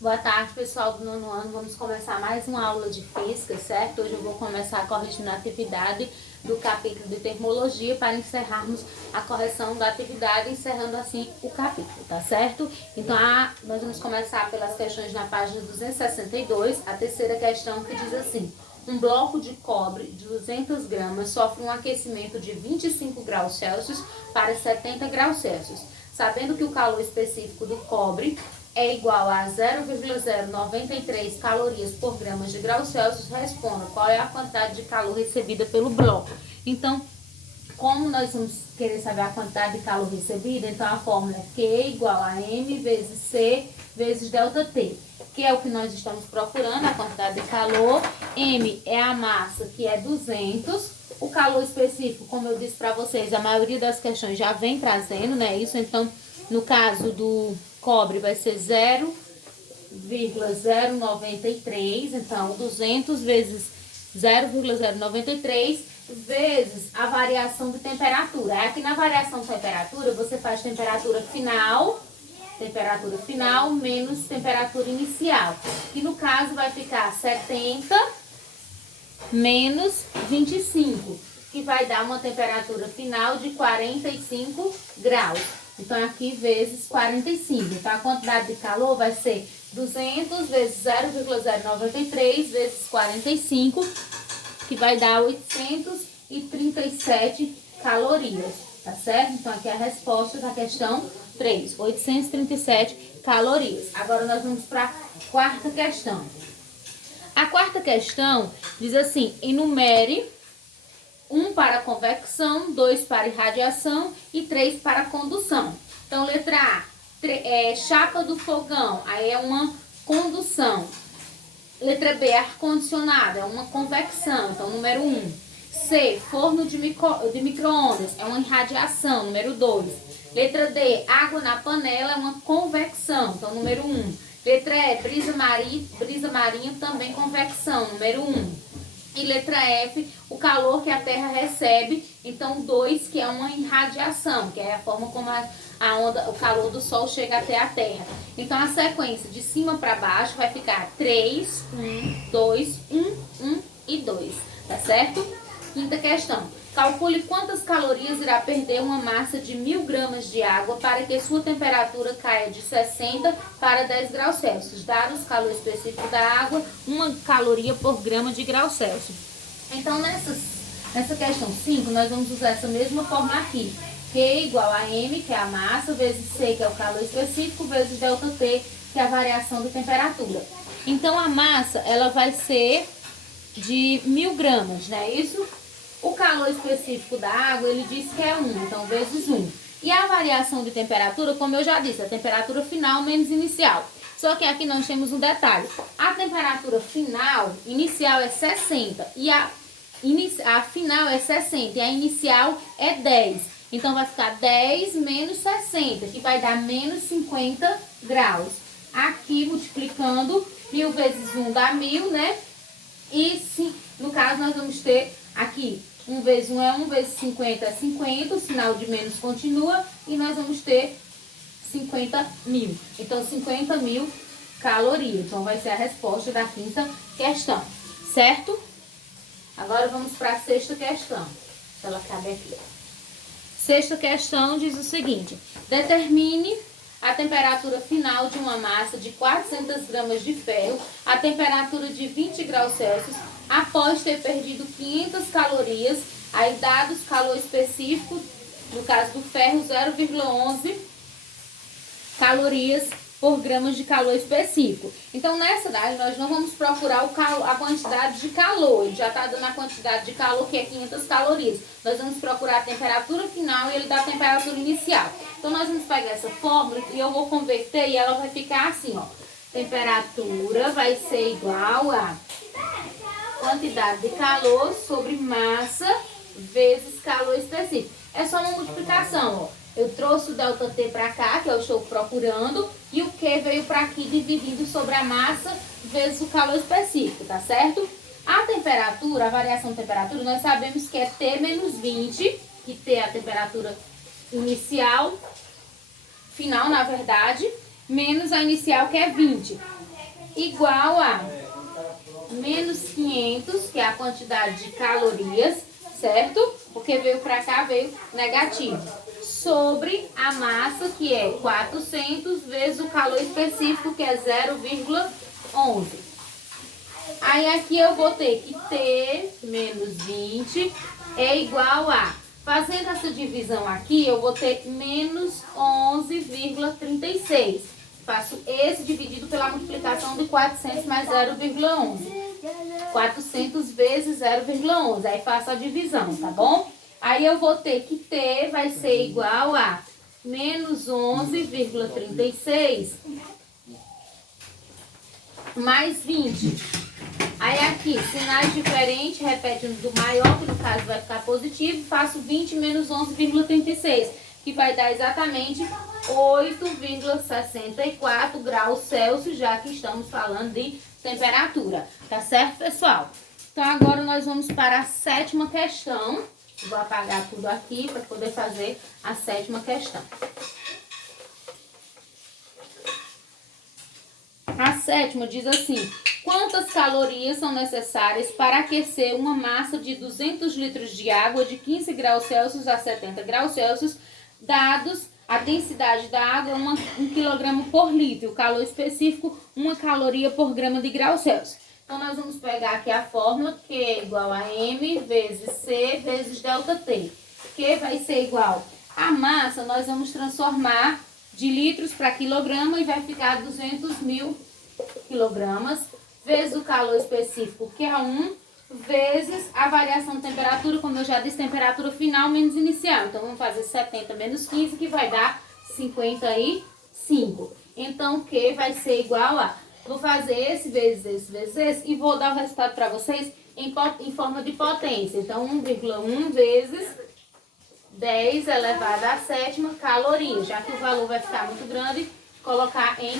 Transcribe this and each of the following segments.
Boa tarde, pessoal do nono ano. Vamos começar mais uma aula de física, certo? Hoje eu vou começar corrigindo a atividade do capítulo de termologia para encerrarmos a correção da atividade, encerrando assim o capítulo, tá certo? Então, nós vamos começar pelas questões na página 262, a terceira questão que diz assim: um bloco de cobre de 200 gramas sofre um aquecimento de 25 graus Celsius para 70 graus Celsius. Sabendo que o calor específico do cobre é igual a 0,093 calorias por grama de graus Celsius, responda qual é a quantidade de calor recebida pelo bloco. Então, como nós vamos querer saber a quantidade de calor recebida, então a fórmula é Q igual a M vezes C vezes ΔT, que é o que nós estamos procurando, a quantidade de calor. M é a massa, que é 200. O calor específico, como eu disse para vocês, a maioria das questões já vem trazendo, né? Isso, então, no caso do cobre vai ser 0,093, então 200 vezes 0,093 vezes a variação de temperatura. Aqui na variação de temperatura você faz temperatura final menos temperatura inicial, que no caso vai ficar 70 menos 25, que vai dar uma temperatura final de 45 graus. Então, aqui vezes 45. Então, a quantidade de calor vai ser 200 vezes 0,093 vezes 45, que vai dar 837 calorias, tá certo? Então, aqui é a resposta da questão 3, 837 calorias. Agora, nós vamos para a quarta questão. A quarta questão diz assim: enumere 1 para convecção, 2 para irradiação e 3 para condução. Então, letra A, chapa do fogão, aí é uma condução. Letra B, ar-condicionado, é uma convecção, então número 1. C, forno de micro-ondas, é uma irradiação, número 2. Letra D, água na panela, é uma convecção, então número 1. Letra E, brisa marinha, também convecção, número 1. E letra F, o calor que a Terra recebe, então 2, que é uma irradiação, que é a forma como o calor do Sol chega até a Terra. Então a sequência de cima para baixo vai ficar 3, 1, 2, 1, 1 e 2, tá certo? Quinta questão. Calcule quantas calorias irá perder uma massa de 1000 gramas de água para que sua temperatura caia de 60 para 10 graus Celsius. Dados o calor específico da água, 1 caloria por grama de grau Celsius. Então, nessa questão 5, nós vamos usar essa mesma forma aqui. Q igual a M, que é a massa, vezes C, que é o calor específico, vezes ΔT, que é a variação de temperatura. Então, a massa, ela vai ser de 1000 gramas, não é isso? O calor específico da água, ele diz que é 1, então vezes 1. E a variação de temperatura, como eu já disse, a temperatura final menos inicial. Só que aqui nós temos um detalhe. A temperatura inicial é 60 e a final é 60 e a inicial é 10. Então vai ficar 10 menos 60, que vai dar menos 50 graus. Aqui multiplicando, 1000 vezes 1 dá 1000, né? E sim, no caso nós vamos ter aqui 1 vezes 1 é 1, vezes 50 é 50, o sinal de menos continua e nós vamos ter 50.000. Então, 50.000 calorias. Então, vai ser a resposta da quinta questão, certo? Agora, vamos para a sexta questão. Se ela cabe aqui. Sexta questão diz o seguinte: determine a temperatura final de uma massa de 400 gramas de ferro a temperatura de 20 graus Celsius após ter perdido 500 calorias, aí dados calor específico, no caso do ferro, 0,11 calorias por gramas de calor específico. Então, nessa daí, nós não vamos procurar a quantidade de calor, ele já está dando a quantidade de calor, que é 500 calorias. Nós vamos procurar a temperatura final e ele dá a temperatura inicial. Então, nós vamos pegar essa fórmula e eu vou converter e ela vai ficar assim, ó. Temperatura vai ser igual a quantidade de calor sobre massa vezes calor específico. É só uma multiplicação, ó. Eu trouxe o ΔT para cá, que eu estou procurando, e o Q veio para aqui dividindo sobre a massa vezes o calor específico, tá certo? A temperatura, a variação de temperatura, nós sabemos que é T menos 20, que T é a temperatura inicial, final, na verdade, menos a inicial, que é 20. igual a menos 500, que é a quantidade de calorias, certo? Porque veio pra cá, veio negativo. Sobre a massa, que é 400, vezes o calor específico, que é 0,11. Aí aqui eu vou ter que T menos 20 é igual a... Fazendo essa divisão aqui, eu vou ter menos 11,36. Faço esse dividido pela multiplicação de 400 mais 0,11. 400 vezes 0,11. Aí faço a divisão, tá bom? Aí eu vou ter que T vai ser igual a menos 11,36 mais 20. Aí aqui, sinais diferentes, repete do maior, que no caso vai ficar positivo, faço 20 menos 11,36, que vai dar exatamente 8,64 graus Celsius, já que estamos falando de temperatura. Tá certo, pessoal? Então agora nós vamos para a 7ª questão. Vou apagar tudo aqui para poder fazer a 7ª questão. A 7ª diz assim: quantas calorias são necessárias para aquecer uma massa de 200 litros de água de 15 graus Celsius a 70 graus Celsius, dados a densidade da água 1 kg por litro, o calor específico 1 caloria por grama de grau Celsius. Então, nós vamos pegar aqui a fórmula Q é igual a M vezes C vezes ΔT. Q vai ser igual a massa, nós vamos transformar de litros para quilograma e vai ficar 200.000 quilogramas, vezes o calor específico, que é 1, vezes a variação de temperatura, como eu já disse, temperatura final menos inicial. Então, vamos fazer 70 menos 15, que vai dar 55. Então, Q vai ser igual a... Vou fazer esse vezes esse vezes esse e vou dar o resultado para vocês em forma de potência. Então, 1,1 vezes 10 elevado à 7ª caloria. Já que o valor vai ficar muito grande, colocar em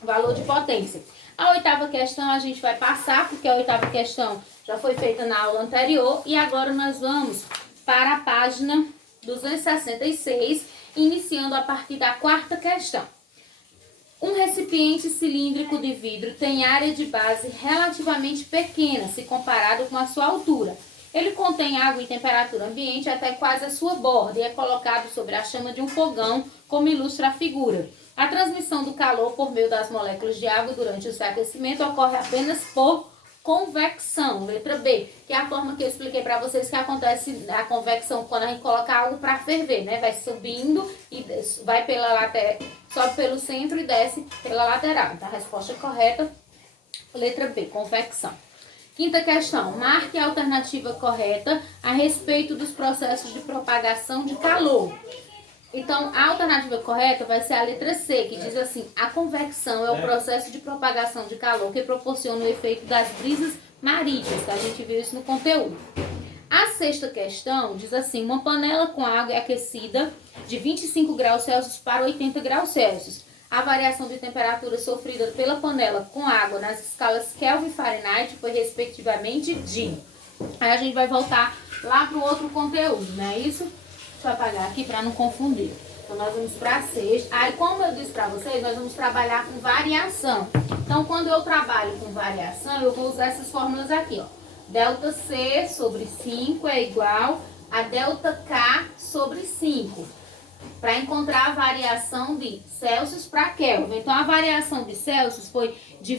valor de potência. A 8ª questão a gente vai passar, porque a 8ª questão já foi feita na aula anterior. E agora nós vamos para a página 266, iniciando a partir da 4ª questão. Um recipiente cilíndrico de vidro tem área de base relativamente pequena, se comparado com a sua altura. Ele contém água em temperatura ambiente até quase a sua borda e é colocado sobre a chama de um fogão, como ilustra a figura. A transmissão do calor por meio das moléculas de água durante o seu aquecimento ocorre apenas por convecção, letra B, que é a forma que eu expliquei para vocês que acontece a convecção quando a gente coloca algo para ferver, né? Vai subindo e vai pela lateral, sobe pelo centro e desce pela lateral. Então, a resposta correta, letra B, convecção. 5ª questão, marque a alternativa correta a respeito dos processos de propagação de calor. Então, a alternativa correta vai ser a letra C, que diz assim: a convecção é o processo de propagação de calor que proporciona o efeito das brisas marítimas, que a gente viu isso no conteúdo. A 6ª questão diz assim: uma panela com água é aquecida de 25 graus Celsius para 80 graus Celsius. A variação de temperatura sofrida pela panela com água nas escalas Kelvin e Fahrenheit foi respectivamente de... Aí a gente vai voltar lá para o outro conteúdo, não é isso? Deixa eu apagar aqui para não confundir. Então, nós vamos para a 6. Aí, como eu disse para vocês, nós vamos trabalhar com variação. Então, quando eu trabalho com variação, eu vou usar essas fórmulas aqui, ó. Delta C sobre 5 é igual a delta K sobre 5. Para encontrar a variação de Celsius para Kelvin. Então, a variação de Celsius foi de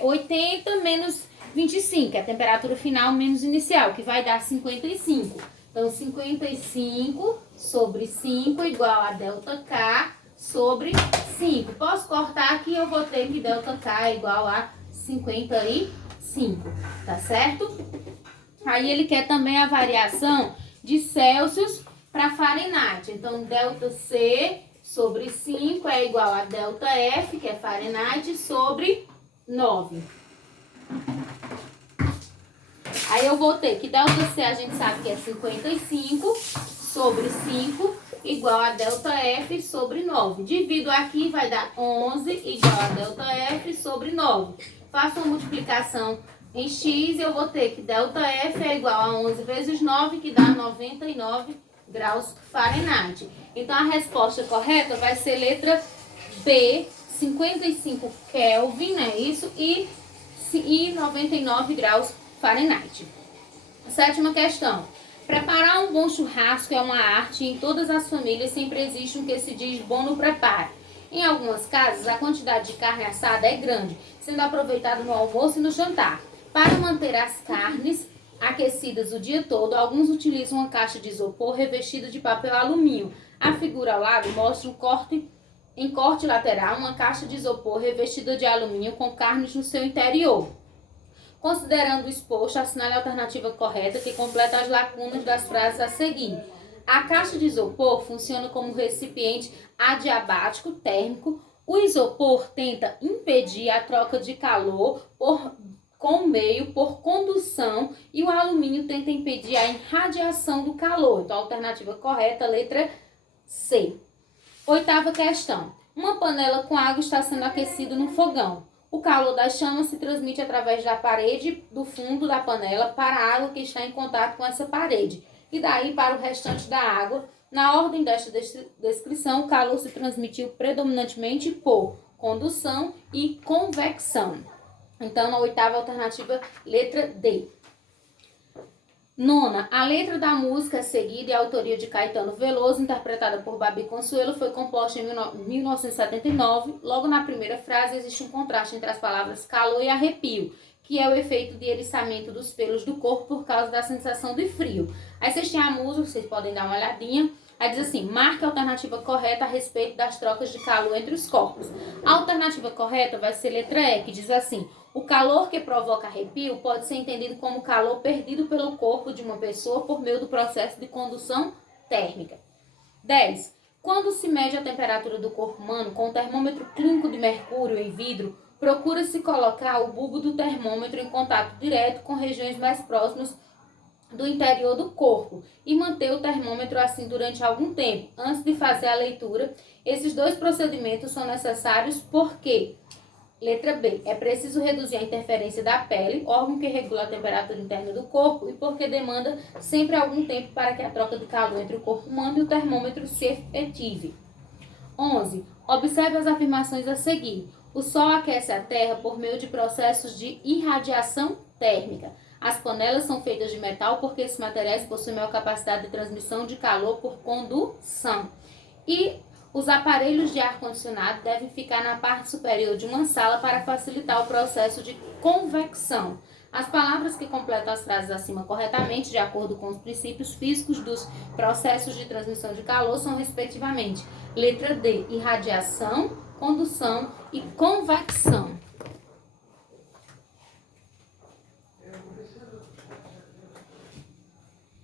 80 menos 25, que é a temperatura final menos inicial, que vai dar 55. Então, 55 sobre 5 igual a delta K sobre 5. Posso cortar aqui, eu vou ter que delta K é igual a 55, tá certo? Aí, ele quer também a variação de Celsius para Fahrenheit. Então, delta C sobre 5 é igual a delta F, que é Fahrenheit, sobre 9. Aí eu vou ter que delta C a gente sabe que é 55 sobre 5 igual a delta F sobre 9. Divido aqui, vai dar 11 igual a delta F sobre 9. Faço uma multiplicação em X e eu vou ter que delta F é igual a 11 vezes 9, que dá 99 graus Fahrenheit. Então, a resposta correta vai ser letra B, 55 Kelvin, né? Isso, e 99 graus Fahrenheit. Sétima questão. Preparar um bom churrasco é uma arte e em todas as famílias sempre existe um que se diz bom no preparo. Em algumas casas, a quantidade de carne assada é grande, sendo aproveitada no almoço e no jantar. Para manter as carnes aquecidas o dia todo, alguns utilizam uma caixa de isopor revestida de papel alumínio. A figura ao lado mostra em corte lateral uma caixa de isopor revestida de alumínio com carnes no seu interior. Considerando o exposto, assinale a alternativa correta que completa as lacunas das frases a seguir. A caixa de isopor funciona como recipiente adiabático térmico. O isopor tenta impedir a troca de calor com o meio por condução e o alumínio tenta impedir a irradiação do calor. Então, a alternativa correta, letra C. Oitava questão. Uma panela com água está sendo aquecida no fogão. O calor das chamas se transmite através da parede do fundo da panela para a água que está em contato com essa parede. E daí para o restante da água. Na ordem desta descrição, o calor se transmitiu predominantemente por condução e convecção. Então, na oitava alternativa, letra D. Nona, a letra da música seguida e a autoria de Caetano Veloso, interpretada por Babi Consuelo, foi composta em 1979. Logo na primeira frase existe um contraste entre as palavras calor e arrepio, que é o efeito de eriçamento dos pelos do corpo por causa da sensação de frio. Aí vocês têm a música, vocês podem dar uma olhadinha. Aí diz assim, marque a alternativa correta a respeito das trocas de calor entre os corpos. A alternativa correta vai ser letra E, que diz assim, o calor que provoca arrepio pode ser entendido como calor perdido pelo corpo de uma pessoa por meio do processo de condução térmica. 10. Quando se mede a temperatura do corpo humano com o termômetro clínico de mercúrio em vidro, procura-se colocar o bulbo do termômetro em contato direto com regiões mais próximas do interior do corpo e manter o termômetro assim durante algum tempo. Antes de fazer a leitura, esses dois procedimentos são necessários porque, letra B, é preciso reduzir a interferência da pele, órgão que regula a temperatura interna do corpo, e porque demanda sempre algum tempo para que a troca de calor entre o corpo humano e o termômetro se efetive. 11. Observe as afirmações a seguir. O Sol aquece a Terra por meio de processos de irradiação térmica. As panelas são feitas de metal porque esses materiais possuem maior capacidade de transmissão de calor por condução. E os aparelhos de ar-condicionado devem ficar na parte superior de uma sala para facilitar o processo de convecção. As palavras que completam as frases acima corretamente, de acordo com os princípios físicos dos processos de transmissão de calor, são respectivamente letra D, irradiação, condução e convecção.